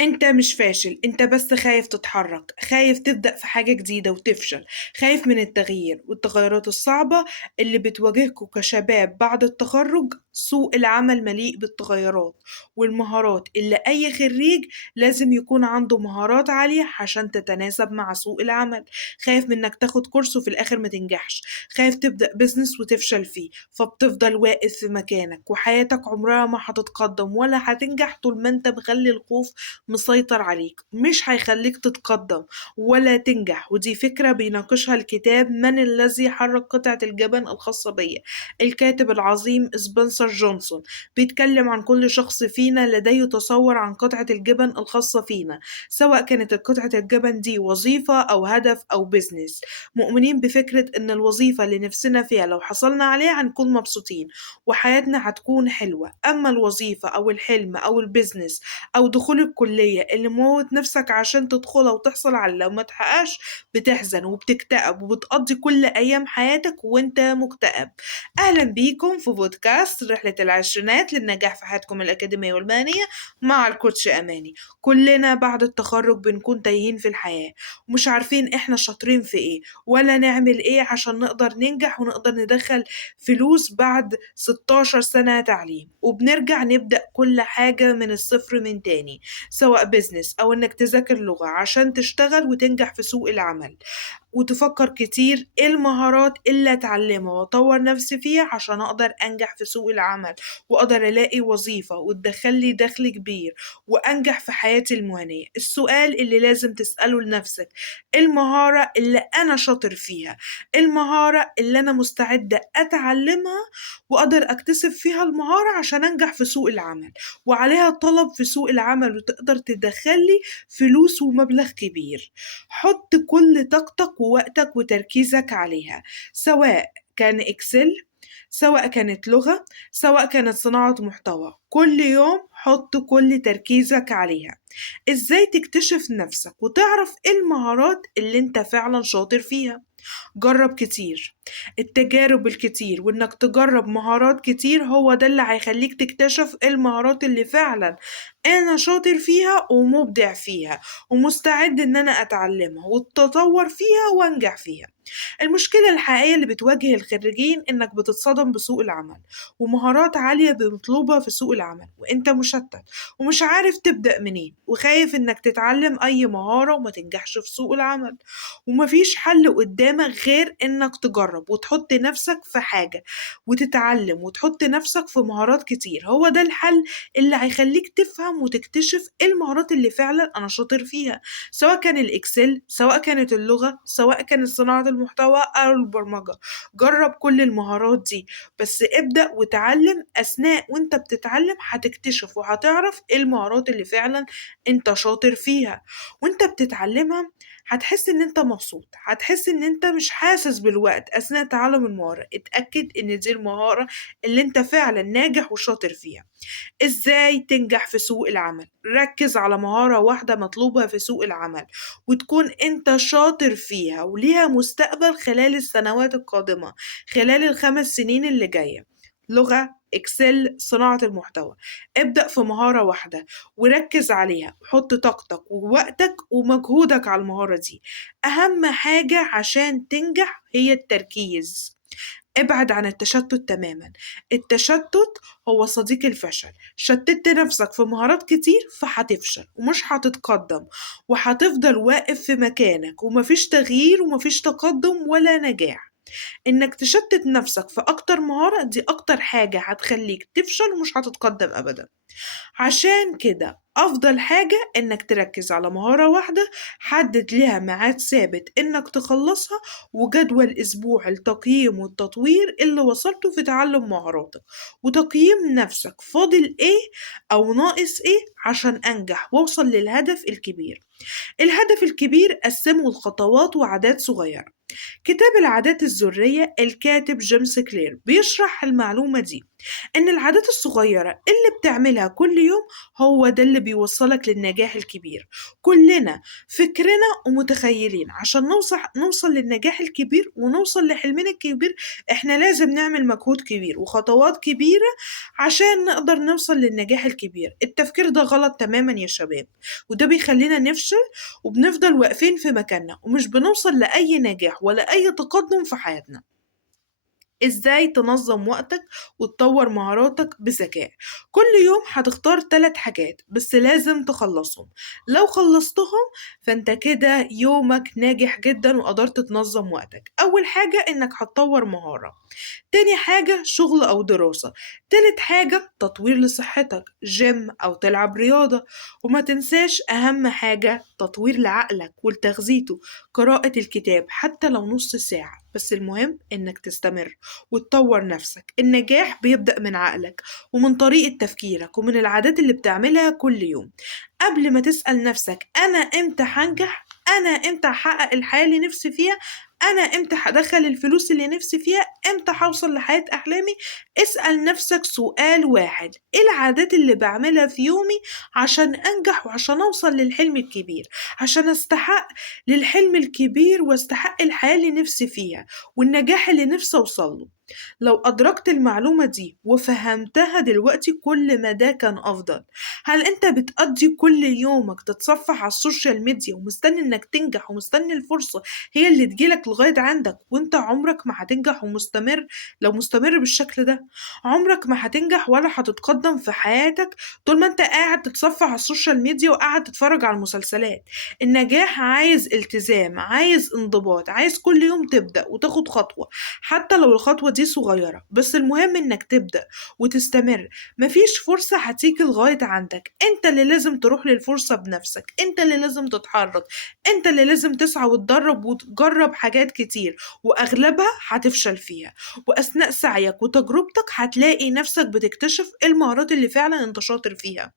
انت مش فاشل، انت بس خايف تتحرك، خايف تبدأ في حاجة جديدة وتفشل، خايف من التغيير والتغيرات الصعبة اللي بتواجهكوا كشباب بعد التخرج. سوق العمل مليء بالتغيرات والمهارات اللي أي خريج لازم يكون عنده مهارات عالية عشان تتناسب مع سوق العمل. خايف من انك تاخد كورس وفي الآخر ما تنجحش، خايف تبدأ بيزنس وتفشل فيه فبتفضل واقف في مكانك، وحياتك عمرها ما هتتقدم ولا هتنجح طول ما انت مخلي الخوف مسيطر عليك. مش هيخليك تتقدم ولا تنجح. ودي فكرة بيناقشها الكتاب من الذي حرك قطعة الجبن الخاصة بيا. الكاتب العظيم سبنسر جونسون بيتكلم عن كل شخص فينا لديه تصور عن قطعة الجبن الخاصة فينا، سواء كانت قطعة الجبن دي وظيفة أو هدف أو بيزنس. مؤمنين بفكرة إن الوظيفة اللي نفسنا فيها لو حصلنا عليها هنكون مبسوطين وحياتنا هتكون حلوة. أما الوظيفة أو الحلم أو البيزنس أو دخول الكلية اللي موت نفسك عشان تدخلها وتحصل على لو ما تحققش، بتحزن وبتكتئب وبتقضي كل أيام حياتك وانت مكتئب. أهلا بيكم في بودكاست رحلة العشرينات للنجاح في حياتكم الأكاديمية والمهنية مع الكوتش أماني. كلنا بعد التخرج بنكون تايهين في الحياة ومش عارفين احنا شاطرين في ايه ولا نعمل ايه عشان نقدر ننجح ونقدر ندخل فلوس بعد 16 سنة تعليم، وبنرجع نبدأ كل حاجة من الصفر من تاني، سواء بيزنس أو إنك تذاكر لغة عشان تشتغل وتنجح في سوق العمل. وتفكر كتير ايه المهارات اللي اتعلمها واطور نفسي فيها عشان اقدر انجح في سوق العمل واقدر الاقي وظيفة وتدخلي دخل كبير وانجح في حياتي المهنية. السؤال اللي لازم تسأله لنفسك: إيه المهارة اللي انا شاطر فيها؟ إيه المهارة اللي انا مستعدة اتعلمها واقدر اكتسب فيها المهارة عشان انجح في سوق العمل وعليها طلب في سوق العمل وتقدر تدخلي فلوس ومبلغ كبير؟ حط كل طاقتك ووقتك وتركيزك عليها، سواء كان إكسل، سواء كانت لغة، سواء كانت صناعة محتوى. كل يوم حط كل تركيزك عليها. إزاي تكتشف نفسك وتعرف إيه المهارات اللي أنت فعلا شاطر فيها؟ جرب كتير. التجارب الكتير وإنك تجرب مهارات كتير هو ده اللي هيخليك تكتشف إيه المهارات اللي فعلا أنا شاطر فيها ومبدع فيها ومستعد إن أنا أتعلمها وأتطور فيها وأنجح فيها. المشكلة الحقيقية اللي بتواجه الخريجين إنك بتتصدم بسوق العمل ومهارات عالية مطلوبة في سوق العمل وإنت مشتت ومش عارف تبدأ منين وخايف إنك تتعلم أي مهارة وما تنجحش في سوق العمل. ومفيش حل قدامك غير إنك تجرب وتحط نفسك في حاجة وتتعلم وتحط نفسك في مهارات كتير. هو ده الحل اللي هيخليك تفهم وتكتشف إيه المهارات اللي فعلا أنا شاطر فيها، سواء كان الإكسل، سواء كانت اللغة، سواء كانت صناعة المحتوى أو البرمجة. جرب كل المهارات دي، بس ابدأ وتعلم. أثناء وانت بتتعلم هتكتشف وهتعرف ايه المهارات اللي فعلا انت شاطر فيها. وانت بتتعلمها هتحس ان انت مبسوط، هتحس ان انت مش حاسس بالوقت اثناء تعلم المهارة. اتأكد ان دي المهارة اللي انت فعلا ناجح وشاطر فيها. ازاي تنجح في سوق العمل؟ ركز على مهارة واحدة مطلوبة في سوق العمل وتكون انت شاطر فيها وليها مستقبل خلال السنوات القادمة، خلال ال5 سنين اللي جاية. لغة، إكسل، صناعة المحتوى. ابدأ في مهارة واحدة وركز عليها، حط طاقتك ووقتك ومجهودك على المهارة دي. أهم حاجة عشان تنجح هي التركيز. ابعد عن التشتت تماما. التشتت هو صديق الفشل. شتت نفسك في مهارات كتير فهتفشل ومش هتتقدم وهتفضل واقف في مكانك ومفيش تغيير ومفيش تقدم ولا نجاح. انك تشتت نفسك في اكتر مهارة دي اكتر حاجة هتخليك تفشل ومش هتتقدم ابدا. عشان كده أفضل حاجة إنك تركز على مهارة واحدة، حدد ليها ميعاد ثابت إنك تخلصها وجدول أسبوع التقييم والتطوير اللي وصلته في تعلم مهاراتك، وتقييم نفسك فاضل إيه أو ناقص إيه عشان أنجح وأوصل للهدف الكبير. الهدف الكبير قسمه لخطوات وعادات صغيرة. كتاب العادات الذرية الكاتب جيمس كلير بيشرح المعلومة دي. إن العادات الصغيرة اللي بتعملها كل يوم هو ده اللي بيوصلك للنجاح الكبير. كلنا فكرنا ومتخيلين عشان نوصل للنجاح الكبير ونوصل لحلمنا الكبير إحنا لازم نعمل مجهود كبير وخطوات كبيرة عشان نقدر نوصل للنجاح الكبير. التفكير ده غلط تماما يا شباب، وده بيخلينا نفشل وبنفضل واقفين في مكاننا ومش بنوصل لأي نجاح ولا أي تقدم في حياتنا. إزاي تنظم وقتك وتطور مهاراتك بذكاء؟ كل يوم هتختار 3 حاجات بس لازم تخلصهم. لو خلصتهم فانت كده يومك ناجح جدا وقدرت تنظم وقتك. أول حاجة إنك هتطور مهارة، تاني حاجة شغل أو دراسة، تالت حاجة تطوير لصحتك جيم أو تلعب رياضة. وما تنساش أهم حاجة تطوير لعقلك ولتغذيته، قراءة الكتاب حتى لو نص ساعة، بس المهم إنك تستمر وتطور نفسك. النجاح بيبدأ من عقلك ومن طريقة تفكيرك ومن العادات اللي بتعملها كل يوم. قبل ما تسأل نفسك أنا إمتى هنجح، أنا إمتى هحقق الحياة اللي نفسي فيها، أنا إمتى هدخل الفلوس اللي نفسي فيها، إمتى هوصل لحياة أحلامي، اسأل نفسك سؤال واحد: إيه العادات اللي بعملها في يومي عشان أنجح وعشان أوصل للحلم الكبير، عشان أستحق للحلم الكبير واستحق الحياة اللي نفسي فيها والنجاح اللي نفسي أوصله. لو أدركت المعلومة دي وفهمتها دلوقتي كل ما ده كان أفضل. هل أنت بتقضي كل يومك تتصفح على السوشيال ميديا ومستني إنك تنجح ومستني الفرصة هي اللي تجيلك لغاية عندك وأنت عمرك ما هتنجح ومستمر؟ لو مستمر بالشكل ده عمرك ما هتنجح ولا هتتقدم في حياتك طول ما أنت قاعد تتصفح على السوشيال ميديا وقاعد تتفرج على المسلسلات. النجاح عايز التزام، عايز انضباط، عايز كل يوم تبدأ وتاخد خطوة حتى لو الخطوة دي صغيرة، بس المهم إنك تبدأ وتستمر. مفيش فرصة هتيجي لغاية عندك، انت اللي لازم تروح للفرصة بنفسك، انت اللي لازم تتحرك، انت اللي لازم تسعى وتدرب وتجرب حاجات كتير واغلبها هتفشل فيها. واثناء سعيك وتجربتك هتلاقي نفسك بتكتشف إيه المهارات اللي فعلا انت شاطر فيها.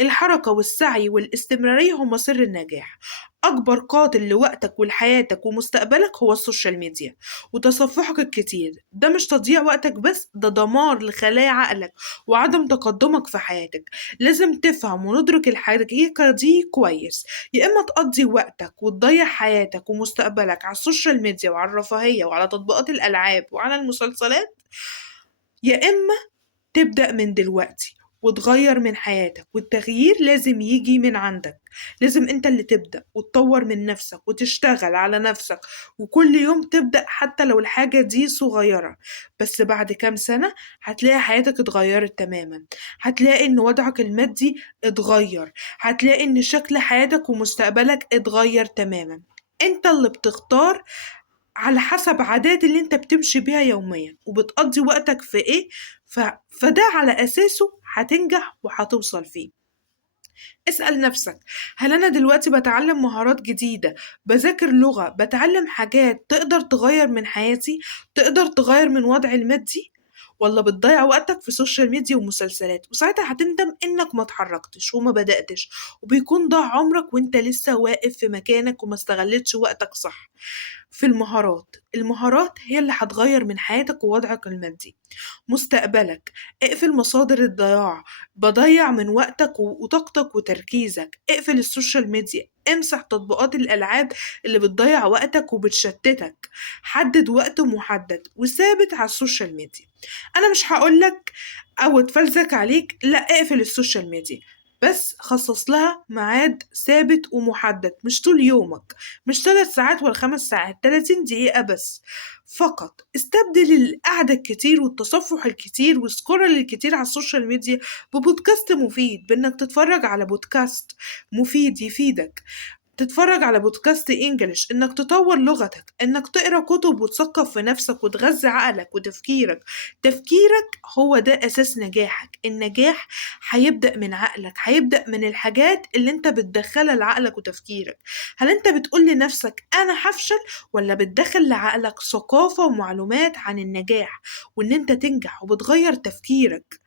الحركة والسعي والاستمرارية هما سر النجاح. أكبر قاتل لوقتك ولحياتك ومستقبلك هو السوشيال ميديا وتصفحك الكتير. ده مش تضييع وقتك بس، ده دمار لخلايا عقلك وعدم تقدمك في حياتك. لازم تفهم وندرك الحقيقة دي كويس. يا إما تقضي وقتك وتضيع حياتك ومستقبلك على السوشيال ميديا وعلى الرفاهية وعلى تطبيقات الألعاب وعلى المسلسلات، يا إما تبدأ من دلوقتي وتغير من حياتك. والتغيير لازم يجي من عندك، لازم انت اللي تبدأ وتطور من نفسك وتشتغل على نفسك وكل يوم تبدأ حتى لو الحاجة دي صغيرة. بس بعد كام سنة هتلاقي حياتك اتغيرت تماما، هتلاقي ان وضعك المادي اتغير، هتلاقي ان شكل حياتك ومستقبلك اتغير تماما. انت اللي بتختار على حسب عادات اللي انت بتمشي بيها يوميا وبتقضي وقتك في ايه. فده على اساسه هتنجح وهتوصل فيه. اسأل نفسك: هل انا دلوقتي بتعلم مهارات جديدة، بذاكر لغة، بتعلم حاجات تقدر تغير من حياتي، تقدر تغير من وضعي المادي، ولا بتضيع وقتك في سوشيال ميديا ومسلسلات؟ وساعتها هتندم انك ما اتحركتش وما بدأتش وبيكون ضاع عمرك وانت لسه واقف في مكانك وما استغلتش وقتك صح. في المهارات هي اللي هتغير من حياتك ووضعك المادي مستقبلك. اقفل مصادر الضياع، بضيع من وقتك وطاقتك وتركيزك. اقفل السوشيال ميديا، امسح تطبيقات الألعاب اللي بتضيع وقتك وبتشتتك. حدد وقت محدد وثابت على السوشيال ميديا. أنا مش هقولك أو اتفلزك عليك لا اقفل السوشيال ميديا، بس خصص لها ميعاد ثابت ومحدد، مش طول يومك، مش 3 ساعات ولا 5 ساعات، 30 دقيقة بس فقط. استبدل القعدة الكتير والتصفح الكتير والسكرول الكتير على السوشيال ميديا ببودكاست مفيد، بإنك تتفرج على بودكاست مفيد يفيدك، تتفرج على بودكاست انجليش، انك تطور لغتك، انك تقرا كتب وتثقف في نفسك وتغذي عقلك وتفكيرك. تفكيرك هو ده اساس نجاحك. النجاح هيبدأ من عقلك، هيبدأ من الحاجات اللي انت بتدخلها لعقلك وتفكيرك. هل انت بتقول لنفسك انا هفشل، ولا بتدخل لعقلك ثقافة ومعلومات عن النجاح وان انت تنجح وبتغير تفكيرك؟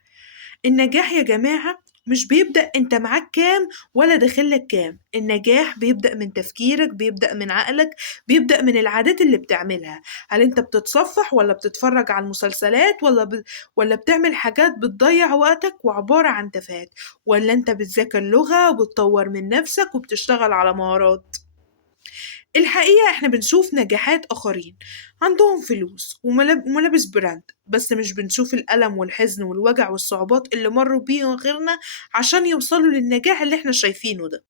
النجاح يا جماعة مش بيبدأ أنت معاك كام ولا داخلك كام، النجاح بيبدأ من تفكيرك، بيبدأ من عقلك، بيبدأ من العادات اللي بتعملها. هل أنت بتتصفح ولا بتتفرج على المسلسلات ولا بتعمل حاجات بتضيع وقتك وعبارة عن تفاهات، ولا أنت بتذاكر لغة وبتطور من نفسك وبتشتغل على مهارات؟ الحقيقة إحنا بنشوف نجاحات آخرين عندهم فلوس وملابس براند، بس مش بنشوف الألم والحزن والوجع والصعوبات اللي مروا بيها غيرنا عشان يوصلوا للنجاح اللي إحنا شايفينه ده.